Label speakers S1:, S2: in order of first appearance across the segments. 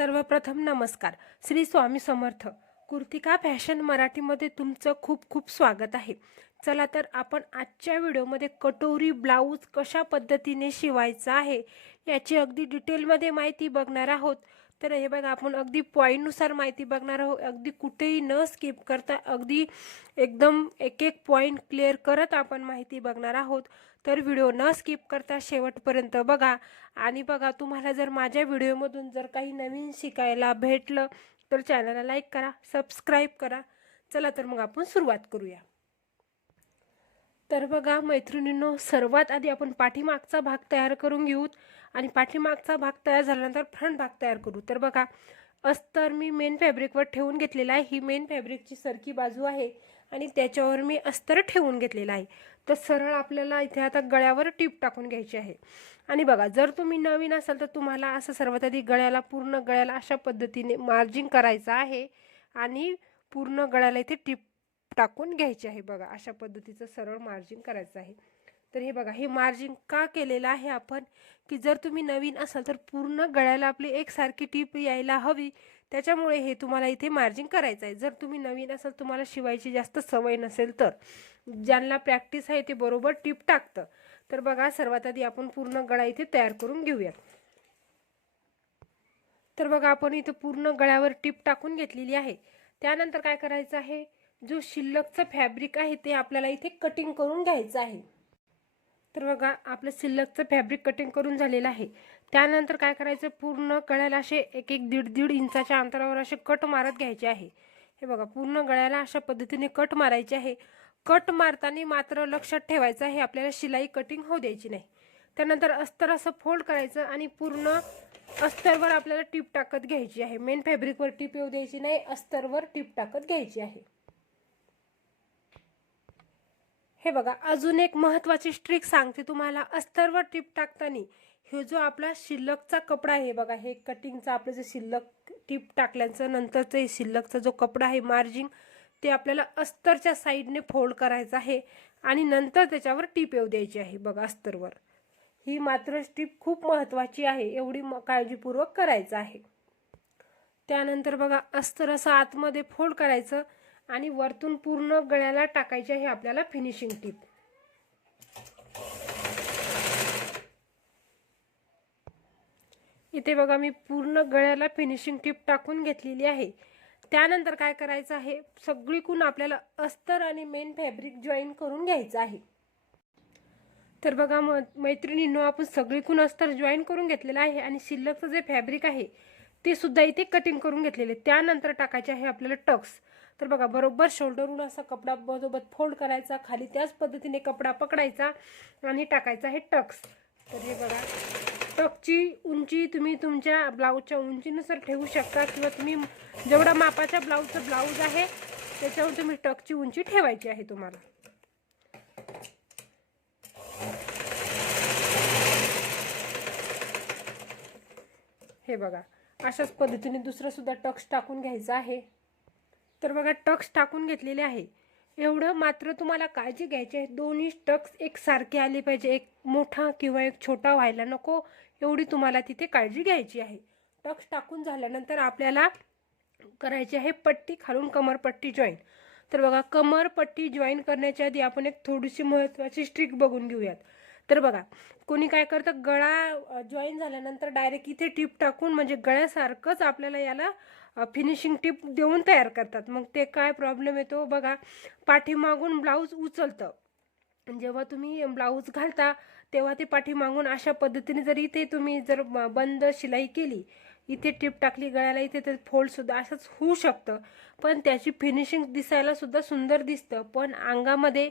S1: सर्वप्रथम नमस्कार. श्री स्वामी समर्थ. कुर्तिका फॅशन मराठीमध्ये तुमचं खूप खूप स्वागत आहे. चला तर आपण आजच्या व्हिडिओमध्ये कटोरी ब्लाऊज कशा पद्धतीने शिवायचा आहे याची अगदी डिटेलमध्ये माहिती बघणार आहोत. तर हे बघा आपण अगदी पॉईंटनुसार माहिती बघणार आहोत. अगदी कुठेही न स्किप करता अगदी एकदम एक एक पॉईंट क्लिअर करत आपण माहिती बघणार आहोत. तर व्हिडिओ न स्किप करता शेवटपर्यंत बघा. आणि बघा तुम्हाला जर माझ्या व्हिडिओमधून जर काही नवीन शिकायला भेटलं तर चॅनलला लाईक करा सबस्क्राईब करा. चला तर मग आपण सुरुवात करूया. तर बघा मैत्रिणींनो सर्वात आधी आपण पाठीमागचा भाग तयार करून घेऊत. आणि पाठीमागचा भाग तयार झाल्यानंतर फ्रंट भाग तयार करू. तर बघा अस्तर मी मेन फॅब्रिकवर ठेवून घेतलेला आहे. ही मेन फॅब्रिकची सरकी बाजू आहे. आणि त्याच्यावर मी अस्तर ठेवून घेतलेलं आहे. तर सरळ आपल्याला इथे आता गळ्यावर टीप टाकून घ्यायची आहे. आणि बघा जर तुम्ही नवीन असाल तर तुम्हाला असं सर्वात आधी गळ्याला पूर्ण गळ्याला अशा पद्धतीने मार्जिंग करायचं आहे. आणि पूर्ण गळ्याला इथे टीप टाकून घ्यायची आहे बघा अशा पद्धतीचं सरळ मार्जिंग करायचं आहे. तर हे बघा हे मार्जिंग का केलेलं आहे आपण? की जर तुम्ही नवीन असाल तर पूर्ण गळ्याला आपली एकसारखी टीप यायला हवी त्याच्यामुळे हे तुम्हाला इथे मार्जिंग करायचं आहे. जर तुम्ही नवीन असाल तुम्हाला शिवायची जास्त सवय नसेल तर. ज्यांना प्रॅक्टिस आहे ते बरोबर टीप टाकतं. तर बघा सर्वात आधी आपण पूर्ण गळा इथे तयार करून घेऊयात. तर बघा आपण इथं पूर्ण गळ्यावर टिप टाकून घेतलेली आहे. त्यानंतर काय करायचं आहे? जो शिल्लकचं फॅब्रिक आहे ते आपल्याला इथे कटिंग करून घ्यायचं आहे. तर बघा आपलं शिल्लकचं फॅब्रिक कटिंग करून झालेलं आहे. त्यानंतर काय करायचं? पूर्ण गळ्याला असे एक एक दीड दीड इंचाच्या अंतरावर असे कट मारत घ्यायचे आहे. हे बघा पूर्ण गळ्याला अशा पद्धतीने कट मारायचे आहे. कट मारताना मात्र लक्षात ठेवायचं आहे आपल्याला शिलाई कटिंग होऊ द्यायची नाही. त्यानंतर अस्तर असं फोल्ड करायचं आणि पूर्ण अस्तरवर आपल्याला टीप टाकत घ्यायची आहे. मेन फॅब्रिकवर टीप येऊ द्यायची नाही अस्तरवर टीप टाकत घ्यायची आहे. हे बघा अजून एक महत्त्वाची स्ट्रिक सांगते तुम्हाला. अस्तरवर टीप टाकताना हे जो आपला शिल्लकचा कपडा आहे बघा हे कटिंगचा आपलं जे शिल्लक टीप टाकल्याचं नंतरचं हे शिल्लकचा जो कपडा आहे मार्जिंग ते आपल्याला अस्तरच्या साईडने फोल्ड करायचं आहे आणि नंतर त्याच्यावर टीप येऊ द्यायची आहे बघा अस्तरवर. ही मात्र टीप खूप महत्त्वाची आहे एवढी म काळजीपूर्वक करायचं आहे. त्यानंतर बघा अस्तर असं आतमध्ये फोल्ड करायचं आणि वरतून पूर्ण गळ्याला टाकायची आहे आपल्याला फिनिशिंग टीप इथे बघा मी पूर्ण गळ्याला फिनिशिंग टिप टाकून घेतलेली आहे. त्यानंतर काय करायचं आहे? सगळीकून आपल्याला अस्तर आणि मेन फॅब्रिक जॉईन करून घ्यायचं आहे. तर बघा म मैत्रिणींनो आपण सगळीकून अस्तर जॉईन करून घेतलेलं आहे आणि शिल्लकचं जे फॅब्रिक आहे ते सुद्धा इथे कटिंग करून घेतलेले. त्यानंतर टाकायचे आहे आपल्याला टक्स तर बघा बरोबर शोल्डरहून असा कपडा बरोबर फोल्ड करायचा खाली त्याच पद्धतीने कपडा पकडायचा आणि टाकायचा आहे टक्स तर हे बघा. टकची उंची तुम्ही तुमच्या ब्लाऊजच्या उंचीनुसार ठेवू शकता किंवा तुम्ही जेवढा मापाच्या ब्लाऊजचं ब्लाऊज आहे त्याच्यावर तुम्ही टकची उंची ठेवायची आहे तुम्हाला. हे बघा अशाच पद्धतीने दुसरंसुद्धा टक्स टाकून घ्यायचं आहे. तर बघा टक्स टाकून घेतलेले आहे. एवढं मात्र तुम्हाला काळजी घ्यायची आहे. दोन्ही स्टक्स एकसारखे आले पाहिजे. एक मोठा किंवा एक छोटा व्हायला नको. एवढी तुम्हाला तिथे काळजी घ्यायची आहे. टक्स टाकून झाल्यानंतर आपल्याला करायची आहे पट्टी खालून कमरपट्टी जॉईन तर बघा कमरपट्टी जॉईन करण्याच्या आधी आपण एक थोडीशी महत्त्वाची स्ट्रिक बघून घेऊयात. तर बघा कोणी काय करतं? गळा जॉईन झाल्यानंतर डायरेक्ट इथे टिप टाकून म्हणजे गळ्यासारखंच आपल्याला याला फिनिशिंग टिप देऊन तयार करतात. मग ते काय प्रॉब्लेम येतो बघा. पाठीमागून ब्लाऊज उचलतं. जेव्हा तुम्ही ब्लाऊज घालता तेव्हा ते पाठीमागून अशा पद्धतीने जर इथे तुम्ही जर बंद शिलाई केली इथे टिप टाकली गळ्याला इथे तर फोल्डसुद्धा असंच होऊ शकतं. पण त्याची फिनिशिंग दिसायला सुद्धा सुंदर दिसतं. पण अंगामध्ये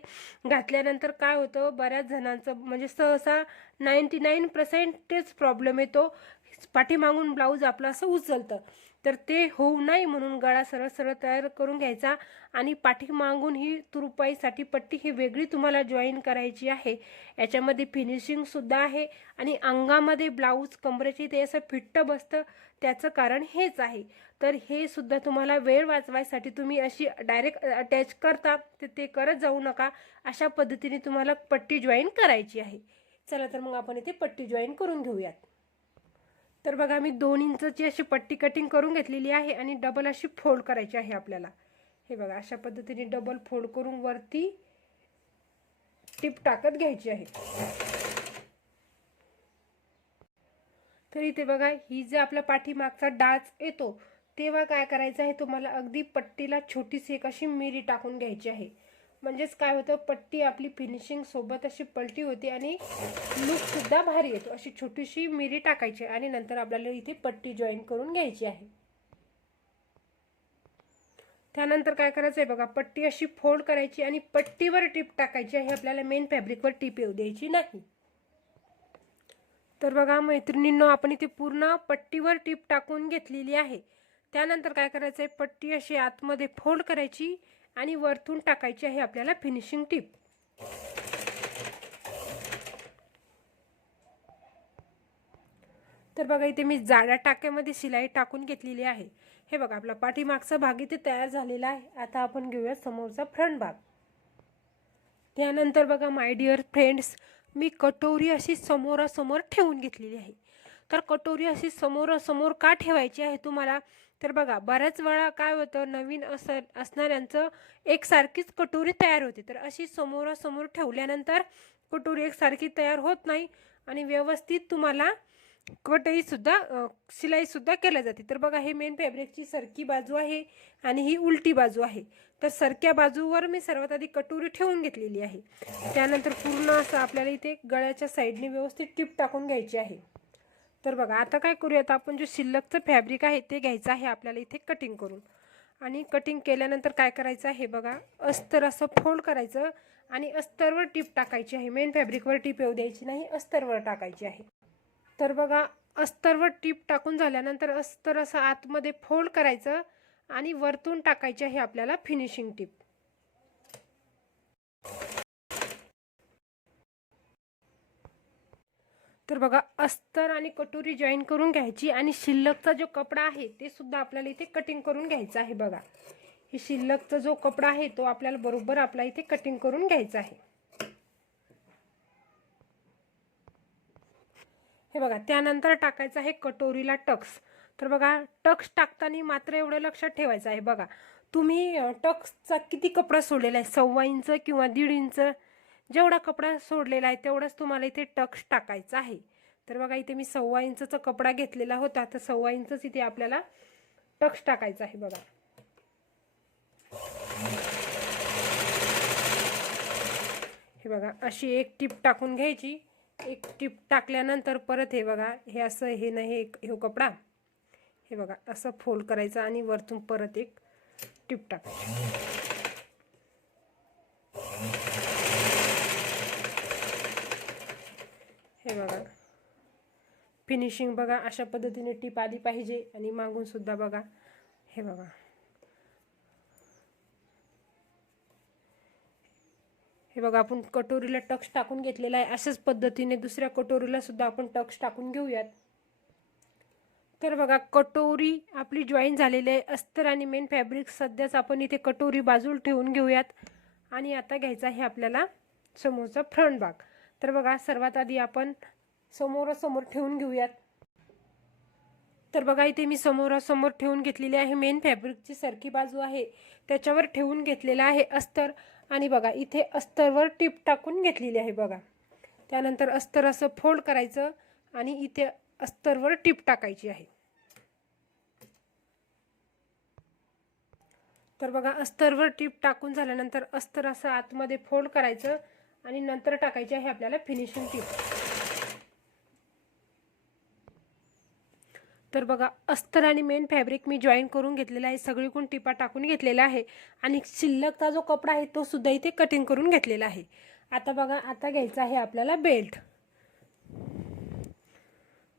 S1: घातल्यानंतर काय होतं बऱ्याच जणांचं म्हणजे सहसा नाईंटी नाईन पर्सेंटेज प्रॉब्लेम येतो. पाठीमागून ब्लाऊज आपलं असं उचलतं. तर ते होऊ नये म्हणून गळा सरळ सरळ तयार करून घ्यायचा आणि पाठीमागून ही तुरुपाईसाठी पट्टी ही वेगळी तुम्हाला जॉईन करायची आहे. याच्यामध्ये फिनिशिंगसुद्धा आहे आणि अंगामध्ये ब्लाऊज कमरेची ते असं फिट्ट बसतं त्याचं कारण हेच आहे. तर हे सुद्धा तुम्हाला वेळ वाचवायसाठी तुम्ही अशी डायरेक्ट अटॅच करता तर ते करत जाऊ नका. अशा पद्धतीने तुम्हाला पट्टी जॉईन करायची आहे. चला तर मग आपण इथे पट्टी जॉईन करून घेऊयात. तर बघा मी दोन इंचची अशी पट्टी कटिंग करून घेतलेली आहे आणि डबल अशी फोल्ड करायची आहे आपल्याला. हे बघा अशा पद्धतीने डबल फोल्ड करून वरती टिप टाकत घ्यायची आहे. तर इथे बघा ही जे आपल्या पाठीमागचा डाच येतो तेव्हा काय करायचं आहे तुम्हाला अगदी पट्टीला छोटीशी एक अशी मिरी टाकून घ्यायची आहे. म्हणजेच काय होतं पट्टी आपली फिनिशिंग सोबत अशी पलटी होती आणि लुकसुद्धा भारी येतो. अशी छोटीशी मिरी टाकायची आणि नंतर आपल्याला इथे पट्टी जॉईन करून घ्यायची आहे. त्यानंतर काय करायचं आहे बघा पट्टी अशी फोल्ड करायची आणि पट्टीवर टीप टाकायची आहे. आपल्याला मेन फॅब्रिकवर टीप येऊ द्यायची नाही. तर बघा मैत्रिणींनो आपण इथे पूर्ण पट्टीवर टीप टाकून घेतलेली आहे. त्यानंतर काय करायचं आहे पट्टी अशी आतमध्ये फोल्ड करायची आणि वरतून टाकायची आहे आपल्याला फिनिशिंग टीप तर बघा इथे मी जाड्या टाक्यामध्ये शिलाई टाकून घेतलेली आहे. हे बघा आपला पाठीमागचा भाग इथे तयार झालेला आहे. आता आपण घेऊया समोरचा फ्रंट भाग. त्यानंतर बघा माय डिअर फ्रेंड्स मी कटोरी अशी समोरासमोर ठेवून घेतलेली आहे. तर कटोरी अशी समोरासमोर का ठेवायची आहे तुम्हाला? तर बघा बऱ्याच वेळा काय होतं नवीन अस असणाऱ्यांचं एकसारखीच कटोरी तयार होते. तर अशी समोरासमोर ठेवल्यानंतर कटोरी एकसारखी तयार होत नाही आणि व्यवस्थित तुम्हाला कटईसुद्धा शिलाईसुद्धा केल्या जाते. तर बघा हे मेन फॅब्रिकची सरकी बाजू आहे आणि ही उलटी बाजू आहे. तर सरक्या बाजूवर मी सर्वात आधी कटोरी ठेवून घेतलेली आहे. त्यानंतर पूर्ण असं आपल्याला इथे गळ्याच्या साईडने व्यवस्थित टिप टाकून घ्यायची आहे. तर बघा आता काय करूयात आपण जो शिल्लकचं फॅब्रिक आहे ते घ्यायचं आहे आपल्याला इथे कटिंग करून. आणि कटिंग केल्यानंतर काय करायचं आहे बघा अस्तर असं फोल्ड करायचं आणि अस्तरवर टीप टाकायची आहे. मेन फॅब्रिकवर टीप येऊ द्यायची नाही अस्तरवर टाकायची आहे. तर बघा अस्तरवर टीप टाकून झाल्यानंतर अस्तर असं आतमध्ये फोल्ड करायचं आणि वरतून टाकायची आहे आपल्याला फिनिशिंग टीप तर बघा अस्तर आणि कटोरी जॉईन करून घ्यायची आणि शिल्लकचा जो कपडा आहे ते सुद्धा आपल्याला इथे कटिंग करून घ्यायचा आहे बघा. हे शिल्लकचा जो कपडा आहे तो आपल्याला बरोबर आपला इथे कटिंग करून घ्यायचा आहे. हे बघा त्यानंतर टाकायचं आहे कटोरीला टक्स. तर बघा टक्स टाकताना मात्र एवढं लक्षात ठेवायचं आहे बघा. तुम्ही टक्सचा किती कपडा सोडलेला आहे? सव्वा इंच किंवा दीड इंच? जेवढा कपडा सोडलेला आहे तेवढाच तुम्हाला इथे टक्स टाकायचा आहे. तर बघा इथे मी सव्वा इंचचा कपडा घेतलेला होता तर सव्वा इंचच इथे आपल्याला टक्स टाकायचा आहे बघा. हे बघा अशी एक टीप टाकून घ्यायची. एक टीप टाकल्यानंतर परत हे बघा हे असं हे नाही हे कपडा. हे बघा असं फोल्ड करायचं आणि वरतून परत एक टीप टाकायची. हे बघा. फिनिशिंग बघा अशा पद्धतीने टीप आली पाहिजे आणि मागून सुद्धा बघा. हे बघा. हे बघा आपण कटोरीला टक्स टाकून घेतलेला आहे. अशाच पद्धतीने दुसऱ्या कटोरीला सुद्धा आपण टक्स टाकून घेऊयात. तर बघा कटोरी आपली जॉईन झालेली आहे. अस्तर आणि मेन फॅब्रिक सध्याच आपण इथे कटोरी बाजूला ठेवून घेऊयात. आणि आता घ्यायचा आहे आपल्याला समोरचा फ्रंट भाग. तर बघा सर्वात आधी आपण समोरासमोर ठेवून घेऊयात. तर बघा इथे मी समोरासमोर ठेवून घेतलेली आहे. मेन फॅब्रिकची सरकी बाजू आहे. त्याच्यावर ठेवून घेतलेला आहे अस्तर. आणि बघा इथे अस्तरवर टीप टाकून घेतलेली आहे बघा. त्यानंतर अस्तर असं फोल्ड करायचं आणि इथे अस्तरवर टीप टाकायची आहे. तर बघा अस्तरवर टीप टाकून झाल्यानंतर अस्तर असं आतमध्ये फोल्ड करायचं आणि नंतर टाकायची आहे आपल्याला फिनिशिंग टीप तर बघा अस्तर आणि मेन फॅब्रिक मी जॉईन करून घेतलेला आहे. सगळीकडून टिपा टाकून घेतलेला आहे. आणि शिल्लकचा जो कपडा आहे तो सुद्धा इथे कटिंग करून घेतलेला आहे. आता बघा आता घ्यायचा आहे आपल्याला बेल्ट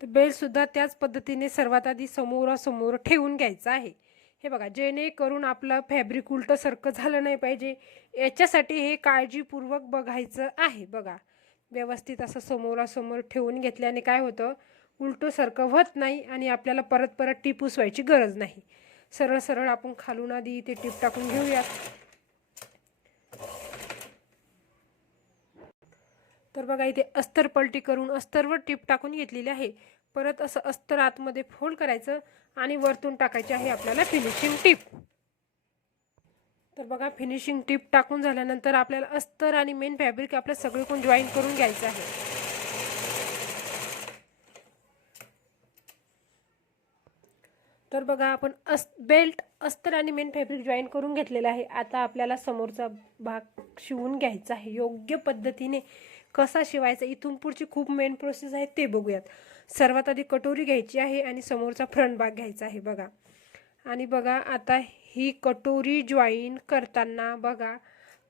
S1: तर बेल्टसुद्धा त्याच पद्धतीने सर्वात आधी समोरासमोर ठेवून घ्यायचा आहे. हे बघा जेणेकरून आपलं फॅब्रिक उलटंसारखं झालं नाही पाहिजे. याच्यासाठी हे काळजीपूर्वक बघायचं आहे बघा. व्यवस्थित असं समोरासमोर ठेवून घेतल्याने काय होतं? उलटंसारखं होत नाही आणि आपल्याला परत परत टीप उसवायची गरज नाही. सरळ सरळ आपण खालून आधी इथे टीप टाकून घेऊयात. तर बघा इथे अस्तर पलटी करून अस्तरवर टीप टाकून घेतलेली आहे. परत असं अस्तर आतमध्ये फोल्ड करायचं आणि वरतून टाकायची आहे आपल्याला फिनिशिंग टीप तर बघा फिनिशिंग टीप टाकून झाल्यानंतर आपल्याला अस्तर आणि मेन फॅब्रिक आपलं सगळीकडून जॉईन करून घ्यायचं आहे. तर बघा आपण अस बेल्ट अस्तर आणि मेन फॅब्रिक जॉईन करून घेतलेलं आहे. आता आपल्याला समोरचा भाग शिवून घ्यायचा आहे. योग्य पद्धतीने कसा शिवायचा इथून पुढची खूप मेन प्रोसेस आहे ते बघूयात. सर्वात आधी कटोरी घ्यायची आहे आणि समोरचा फ्रंट भाग घ्यायचा आहे बघा. आणि बघा आता ही कटोरी जॉईन करताना बघा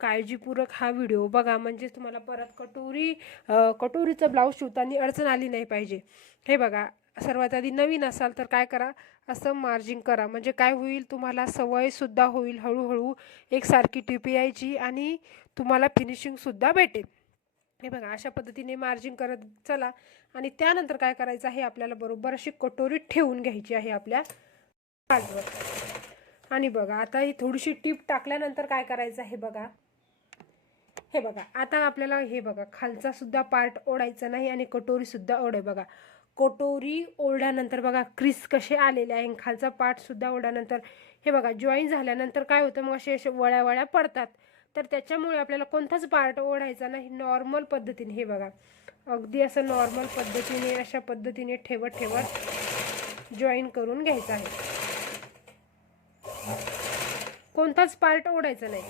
S1: काळजीपूर्वक हा व्हिडिओ बघा. म्हणजे तुम्हाला परत कटोरी कटोरीचं कटोरीचा ब्लाऊज शिवताना अडचण आली नाही पाहिजे. हे बघा सर्वात आधी नवीन असाल तर काय करा? असं मार्जिंग करा. म्हणजे काय होईल? तुम्हाला सवयसुद्धा होईल हळूहळू एकसारखी टिपी यायची आणि तुम्हाला फिनिशिंगसुद्धा भेटेल. हे बघा अशा पद्धतीने मार्जिन करत चला. आणि त्यानंतर काय करायचं आहे आपल्याला बरोबर अशी कटोरी ठेवून घ्यायची आहे आपल्या कार्डवर आणि बघा आता ही थोडीशी टीप टाकल्यानंतर काय करायचं आहे बघा. हे बघा आता आपल्याला हे बघा खालचा सुद्धा पार्ट ओढायचा नाही आणि कटोरी सुद्धा ओढे बघा. कटोरी ओढल्यानंतर बघा क्रिस कसे आलेले आहे खालचा पार्ट सुद्धा ओढल्यानंतर हे बघा जॉईन झाल्यानंतर काय होतं? मग असे असे वळ्या वळ्या पडतात. तर त्याच्यामुळे आपल्याला कोणताच पार्ट ओढायचा नाही. नॉर्मल पद्धतीने. हे बघा. अगदी असं नॉर्मल पद्धतीने अशा पद्धतीने ठेवत ठेवत जॉईन करून घ्यायचं आहे. कोणताच पार्ट ओढायचा नाही.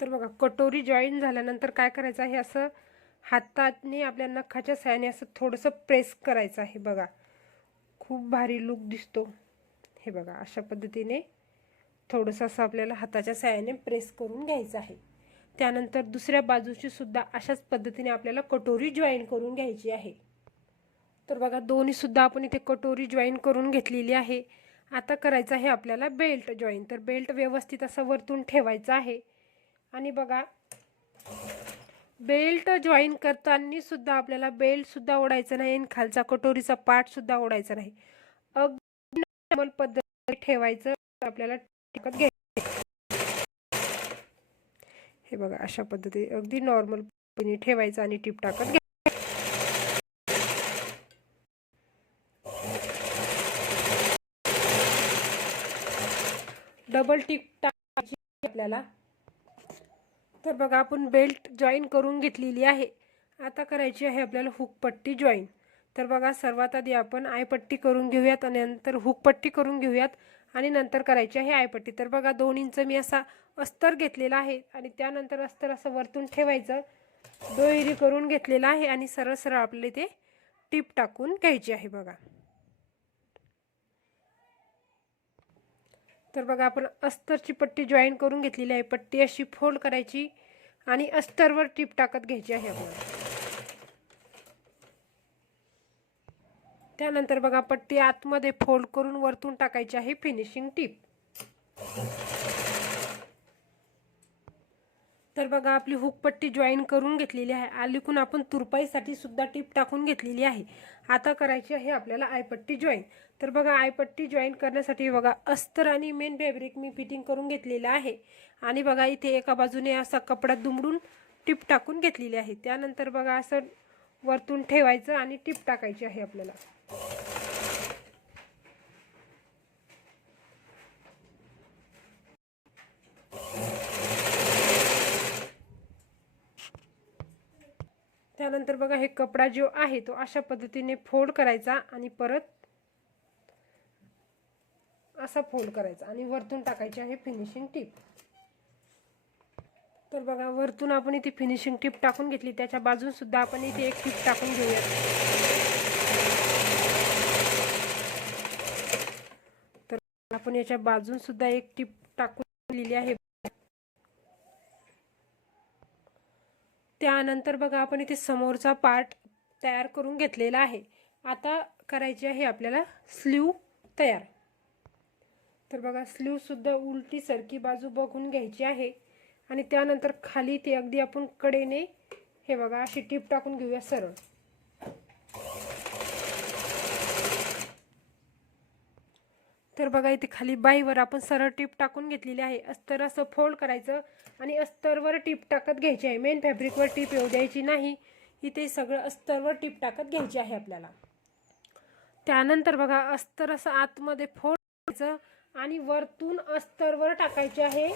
S1: तर बघा कटोरी जॉईन झाल्यानंतर काय करायचं आहे? असं हाताने आपल्या नखाच्या सायाने असं थोडंसं प्रेस करायचं आहे. बघा. खूप भारी लुक दिसतो. हे बघा अशा पद्धतीने थोडंसं असं आपल्याला हाताच्या साह्याने प्रेस करून घ्यायचं आहे. त्यानंतर दुसऱ्या बाजूची सुद्धा अशाच पद्धतीने आपल्याला कटोरी जॉईन करून घ्यायची आहे. तर बघा दोन्ही सुद्धा आपण इथे कटोरी जॉईन करून घेतलेली आहे. आता करायचं आहे आपल्याला बेल्ट जॉईन तर बेल्ट व्यवस्थित असं वरतून ठेवायचं आहे. आणि बघा बेल्ट जॉईन करताना सुद्धा आपल्याला बेल्ट सुद्धा ओढायचं नाही आणि खालचा कटोरीचा पार्ट सुद्धा ओढायचा नाही. अगदी नॉर्मल ठेवायचं आपल्याला टिकत घ्यायचं. हे बघा अशा पद्धतीने अगदी नॉर्मल ठेवायचं आणि टिप टाकत घ्यायचं. डबल टिप टाकायची आपल्याला तर बघा आपण बेल्ट जॉईन करून घेतलेली आहे. आता करायची आहे आपल्याला हुकपट्टी जॉईन तर बघा सर्वात आधी आपण आयपट्टी करून घेऊयात आणि नंतर हुकपट्टी करून घेऊयात आणि नंतर करायची आहे आयपट्टी तर बघा दोन इंच मी असा अस्तर घेतलेला आहे आणि त्यानंतर अस्तर असं वरतून ठेवायचं. दोहेरी करून घेतलेला आहे आणि सरळ सरळ आपले ते टीप टाकून घ्यायची आहे बघा. तर बघा आपण अस्तरची पट्टी जॉईन करून घेतलेली आहे. पट्टी अशी फोल्ड करायची आणि अस्तरवर टीप टाकत घ्यायची आहे आपल्याला. त्यानंतर बघा पट्टी आतमध्ये फोल्ड करून वरतून टाकायची आहे फिनिशिंग टीप तर बघा आपली हुकपट्टी जॉईन करून घेतलेली आहे. अलीकून आपण तुरपाईसाठी सुद्धा टीप टाकून घेतलेली आहे. आता करायची आहे आपल्याला आयपट्टी जॉईन तर बघा आयपट्टी जॉईन करण्यासाठी बघा अस्तर आणि मेन फॅब्रिक मी फिटिंग करून घेतलेलं आहे. आणि बघा इथे एका बाजूने असा कपडा दुमडून टीप टाकून घेतलेली आहे. त्यानंतर बघा असं वरतून ठेवायचं आणि टीप टाकायची आहे आपल्याला. त्यानंतर बघा हे कपडा जो आहे तो अशा पद्धतीने फोल्ड करायचा आणि परत असा फोल्ड करायचा आणि वरतून टाकायची आहे फिनिशिंग टीप तर बघा वरतून आपण इथे फिनिशिंग टीप टाकून घेतली. त्याच्या बाजून सुद्धा आपण इथे एक टीप टाकून घेऊया. तर आपण याच्या बाजून सुद्धा एक टीप टाकून लिहिली आहे. त्यानंतर बघा आपण इथे समोरचा पार्ट तयार करून घेतलेला आहे. आता करायची आहे आपल्याला स्लीव तयार. तर बघा स्लीवसुद्धा उलटी सरकी बाजू बघून घ्यायची आहे. आणि त्यानंतर खाली ते अगदी आपण कडेने हे बघा अशी टीप टाकून घेऊया सरळ. तर बघा इथे खाली बाईवर आपण सरळ टीप टाकून घेतलेली आहे. अस्तर असं फोल्ड करायचं आणि अस्तरवर टीप टाकत घ्यायची आहे. मेन फॅब्रिकवर टीप येऊ द्यायची नाही. इथे सगळं अस्तरवर टीप टाकत घ्यायची आहे आपल्याला. त्यानंतर बघा अस्तर असं आतमध्ये फोल्ड करायचं आणि वरतून अस्तरवर टाकायचे आहे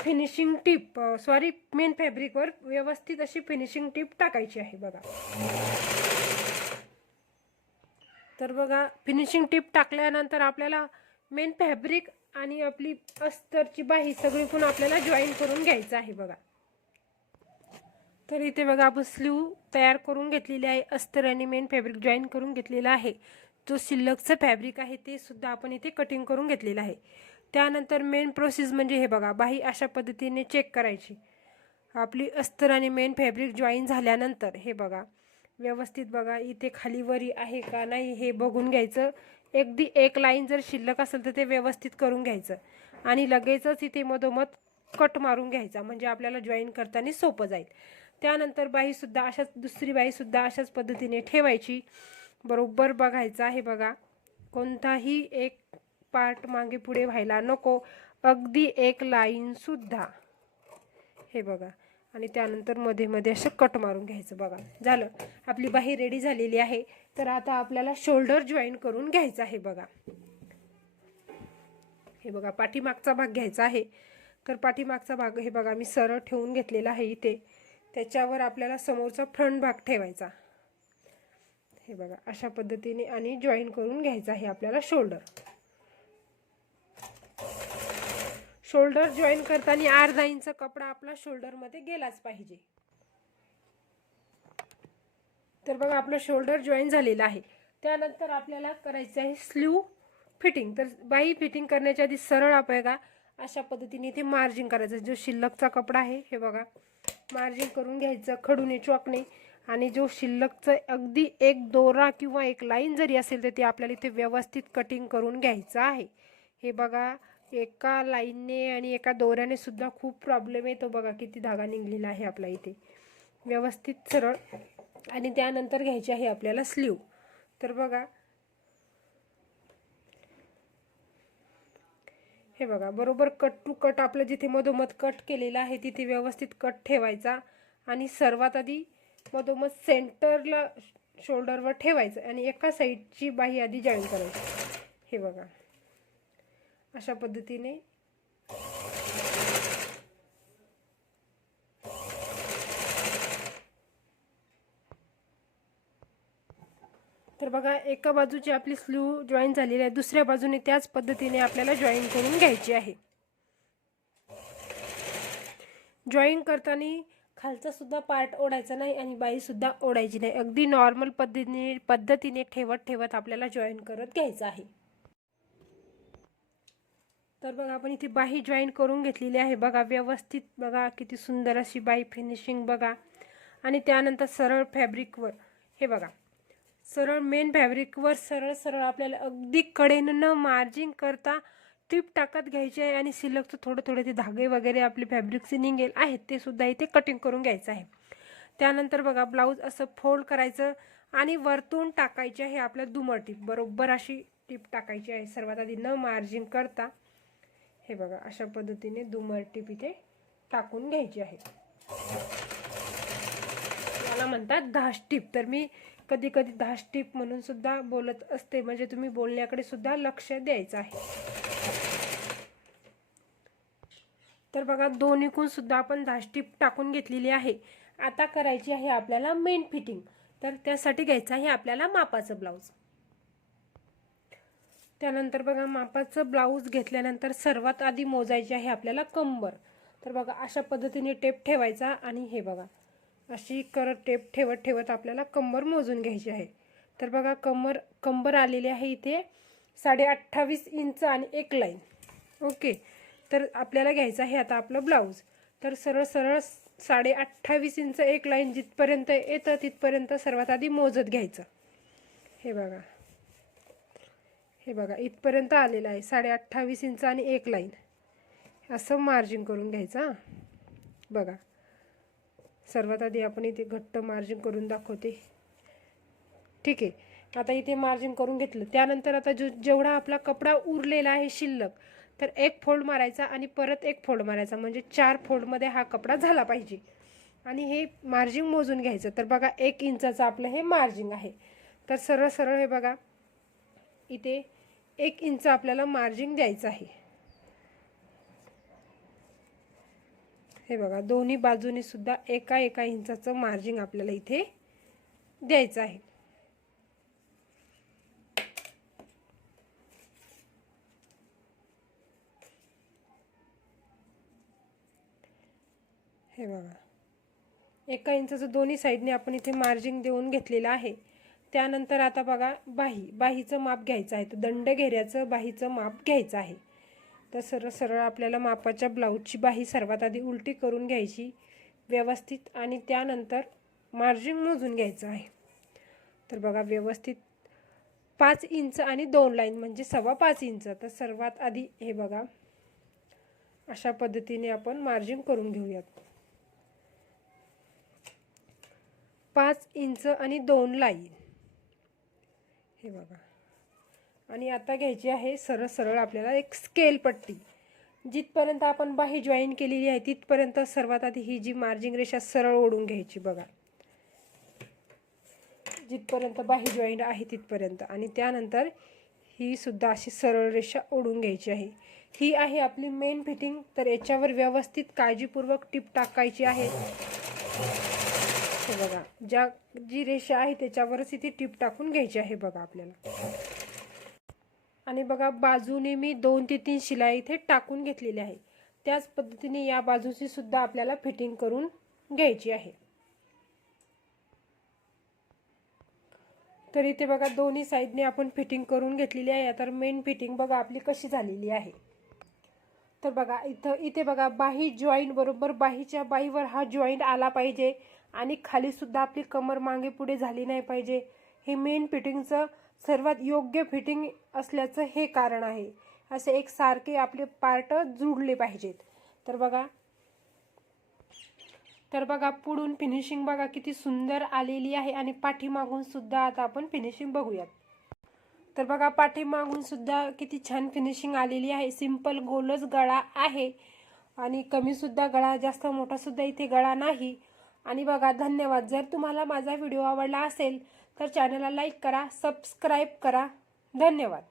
S1: फिनिशिंग टीप सॉरी मेन फॅब्रिकवर व्यवस्थित अशी फिनिशिंग टीप टाकायची आहे बघा. तर बघा फिनिशिंग टीप टाकल्यानंतर आपल्याला मेन फॅब्रिक आणि आपली अस्तरची बाही सगळी पण आपल्याला जॉईन करून घ्यायचं आहे बघा. तर इथे बघा आपण स्लीव तयार करून घेतलेली आहे. अस्तर आणि मेन फॅब्रिक जॉईन करून घेतलेला आहे. जो शिल्लकचं फॅब्रिक आहे ते सुद्धा आपण इथे कटिंग करून घेतलेलं आहे. त्यानंतर मेन प्रोसेस म्हणजे हे बघा बाही अशा पद्धतीने चेक करायची. आपली अस्तर आणि मेन फॅब्रिक जॉईन झाल्यानंतर हे बघा व्यवस्थित बघा इथे खाली वरी आहे का नाही हे बघून घ्यायचं. अगदी एक लाईन जर शिल्लक असेल तर ते व्यवस्थित करून घ्यायचं. आणि लगेचच इथे मधोमध कट मारून घ्यायचा म्हणजे आपल्याला जॉईन करताना सोपं जाईल. त्यानंतर बाईसुद्धा अशाच दुसरी बाईसुद्धा अशाच पद्धतीने ठेवायची. बरोबर बघायचं आहे बघा. कोणताही एक पार्ट मागे पुढे व्हायला नको. अगदी एक लाईनसुद्धा हे बघा. आणि त्यानंतरमध्ये मध्ये असं कट मारून घ्यायचं बघा. झालं. आपली बाही रेडी झालेली आहे. तर आता आपल्याला शोल्डर जॉईन करून घ्यायचं आहे बघा. हे बघा पाठीमागचा भाग घ्यायचा आहे. तर पाठीमागचा भाग हे बघा मी सरळ ठेवून घेतलेला आहे इथे. त्याच्यावर आपल्याला समोरचा फ्रंट भाग ठेवायचा. हे बघा अशा पद्धतीने आणि जॉईन करून घ्यायचा आहे आपल्याला शोल्डर शोल्डर जॉईन करताना अर्धा इंच कपडा आपला शोल्डरमध्ये गेलाच पाहिजे. तर बघा आपलं शोल्डर जॉईन झालेलं आहे. त्यानंतर आपल्याला करायचं आहे स्लीव फिटिंग. तर बाई फिटिंग करण्याच्या आधी सरळ आपण का अशा पद्धतीने इथे मार्जिंग करायचं. जो शिल्लकचा कपडा आहे हे बघा मार्जिंग करून घ्यायचं खडूने चॉकने. आणि जो शिल्लकचं अगदी एक दोरा किंवा एक लाईन जरी असेल तर ते आपल्याला इथे व्यवस्थित कटिंग करून घ्यायचं आहे. हे बघा एका लाईनने आणि एका दोऱ्याने सुद्धा खूप प्रॉब्लेम येतो बघा किती धागा निघलेला आहे आपला इथे. व्यवस्थित सरळ. आणि त्यानंतर घ्यायची आहे आपल्याला स्लीव तर बघा. हे बघा बरोबर कट टू कट आपलं जिथे मधोमध कट केलेलं आहे तिथे व्यवस्थित कट ठेवायचा. आणि सर्वात आधी मधोमध सेंटरला शोल्डरवर ठेवायचं आणि एका साईडची बाही आधी जॉईन करायची. हे बघा. अशा पद्धतीने. तर बघा एका बाजूची आपली स्लीव जॉईन झालेली आहे. दुसऱ्या बाजूने त्याच पद्धतीने आपल्याला जॉईन करून घ्यायची आहे. जॉईन करताना खालचा सुद्धा पार्ट ओढायचा नाही आणि बाईसुद्धा ओढायची नाही. अगदी नॉर्मल पद्धतीने पद्धतीने ठेवत ठेवत आपल्याला जॉईन करत घ्यायचं आहे. तर बघा आपण इथे बाही जॉईन करून घेतलेली आहे. बघा व्यवस्थित बघा किती सुंदर अशी बाई फिनिशिंग बघा. आणि त्यानंतर सरळ फॅब्रिकवर हे बघा. सरळ मेन फॅब्रिकवर सरळ सरळ आपल्याला अगदी कडेनं न मार्जिंग करता टिप टाकत घ्यायची आहे. आणि सिलकचं थोडं थोडं ते धागे वगैरे आपले फॅब्रिकचे निघेल आहेत ते सुद्धा इथे कटिंग करून घ्यायचं आहे. त्यानंतर बघा ब्लाऊज असं फोल्ड करायचं आणि वरतून टाकायचे आहे आपल्या दुमर टीप बरोबर अशी टीप टाकायची आहे. सर्वात आधी न मार्जिंग करता. हे बघा अशा पद्धतीने दुमर टीप इथे टाकून घ्यायची आहे. याला म्हणतात धाश टीप. तर मी कधी कधी धाश टीप म्हणून सुद्धा बोलत असते म्हणजे तुम्ही बोलण्याकडे सुद्धा लक्ष द्यायचं आहे. तर बघा दोन्हीकून सुद्धा आपण धाश टीप टाकून घेतलेली आहे. आता करायची आहे आपल्याला मेन फिटिंग तर त्यासाठी घ्यायचं आहे आपल्याला मापाचं ब्लाऊज त्यानंतर बघा मापाचं ब्लाऊज घेतल्यानंतर सर्वात आधी मोजायची आहे आपल्याला कंबर. तर बघा अशा पद्धतीने टेप ठेवायचा आणि हे बघा अशी करत टेप ठेवत ठेवत आपल्याला कंबर मोजून घ्यायची आहे. तर बघा कंबर कंबर आलेली आहे इथे साडे अठ्ठावीस इंच आणि एक लाईन. ओके तर आपल्याला घ्यायचं आहे आता आपलं ब्लाऊज तर सरळ सरळ साडे अठ्ठावीस इंच एक लाईन जिथपर्यंत येतं तिथपर्यंत सर्वात आधी मोजत घ्यायचं. हे बघा. हे बघा इथपर्यंत आलेलं आहे. साडे अठ्ठावीस इंच आणि एक लाईन. असं मार्जिन करून घ्यायचं बघा. सर्वात आधी आपण इथे घट्ट मार्जिन करून दाखवते. ठीक आहे. आता इथे मार्जिन करून घेतलं. त्यानंतर आता जो जेवढा आपला कपडा उरलेला आहे शिल्लक तर एक फोल्ड मारायचा आणि परत एक फोल्ड मारायचा. म्हणजे चार फोल्डमध्ये हा कपडा झाला पाहिजे. आणि हे मार्जिन मोजून घ्यायचं. तर बघा एक इंचाचं आपलं हे मार्जिन आहे. तर सरळ सरळ हे बघा. इथे एक इंच आपल्याला मार्जिन द्यायचं आहे. हे बघा दोन्ही बाजूनी सुद्धा एका एका इंचाचं मार्जिन आपल्याला इथे द्यायचं आहे. हे बघा एका इंचाचं दोन्ही साईडने आपण इथे मार्जिन देऊन घेतलेलं आहे. त्यानंतर आता बघा बाही. बाहीचं माप घ्यायचं आहे. तर दंड घेऱ्याचं बाहीचं माप घ्यायचं आहे. तर सरळ सरळ आपल्याला मापाच्या ब्लाऊजची बाही सर्वात आधी उलटी करून घ्यायची व्यवस्थित. आणि त्यानंतर मार्जिन मोजून घ्यायचं आहे. तर बघा व्यवस्थित पाच इंच आणि दोन लाईन म्हणजे सव्वा पाच इंच. तर सर्वात आधी हे बघा अशा पद्धतीने आपण मार्जिन करून घेऊयात. पाच इंच आणि दोन लाईन. हे बघा. आणि आता घ्यायची आहे सरळ सरळ आपल्याला एक स्केल पट्टी. जिथपर्यंत आपण बाही जॉईन केलेली आहे तिथपर्यंत सर्वात आधी ही जी मार्जिंग रेषा सरळ ओढून घ्यायची बघा. जिथपर्यंत बाही जॉईंट आहे तिथपर्यंत. आणि त्यानंतर ही सुद्धा अशी सरळ रेषा ओढून घ्यायची आहे. ही आहे आपली मेन फिटिंग तर याच्यावर व्यवस्थित काळजीपूर्वक टिप टाकायची आहे. हे बघा ज्या जी रेषा आहे त्याच्यावरच इथे टीप टाकून घ्यायची आहे बघा आपल्याला. आणि बघा बाजूने मी दोन ते तीन शिलाई इथे टाकून घेतलेली आहे. त्याच पद्धतीने या बाजूची सुद्धा आपल्याला फिटिंग करून घ्यायची आहे. तर इथे बघा दोन्ही साईडने आपण फिटिंग करून घेतलेली आहे. तर मेन फिटिंग बघा आपली कशी झालेली आहे. तर बघा इथं इथे बघा बाही जॉईंट बरोबर बाहीच्या बाहीवर हा जॉईंट आला पाहिजे. आणि खाली सुद्धा आपली कमर मागे पुढे झाली नाही पाहिजे. हे मेन फिटिंगचं सर्वात योग्य फिटिंग असल्याचं हे कारण आहे. असे एक सारखे आपले पार्ट जुळले पाहिजेत. तर बघा. तर बघा पुढून फिनिशिंग बघा किती सुंदर आलेली आहे आणि पाठीमागून सुद्धा आता आपण फिनिशिंग बघूयात. तर बघा पाठीमागून सुद्धा किती छान फिनिशिंग आलेली आहे. सिंपल गोलच गळा आहे. आणि कमी सुद्धा गळा जास्त मोठा सुद्धा इथे गळा नाही. आणि बघा धन्यवाद. जर तुम्हाला माझा व्हिडिओ आवडला असेल तर चॅनलला लाईक करा सबस्क्राईब करा. धन्यवाद.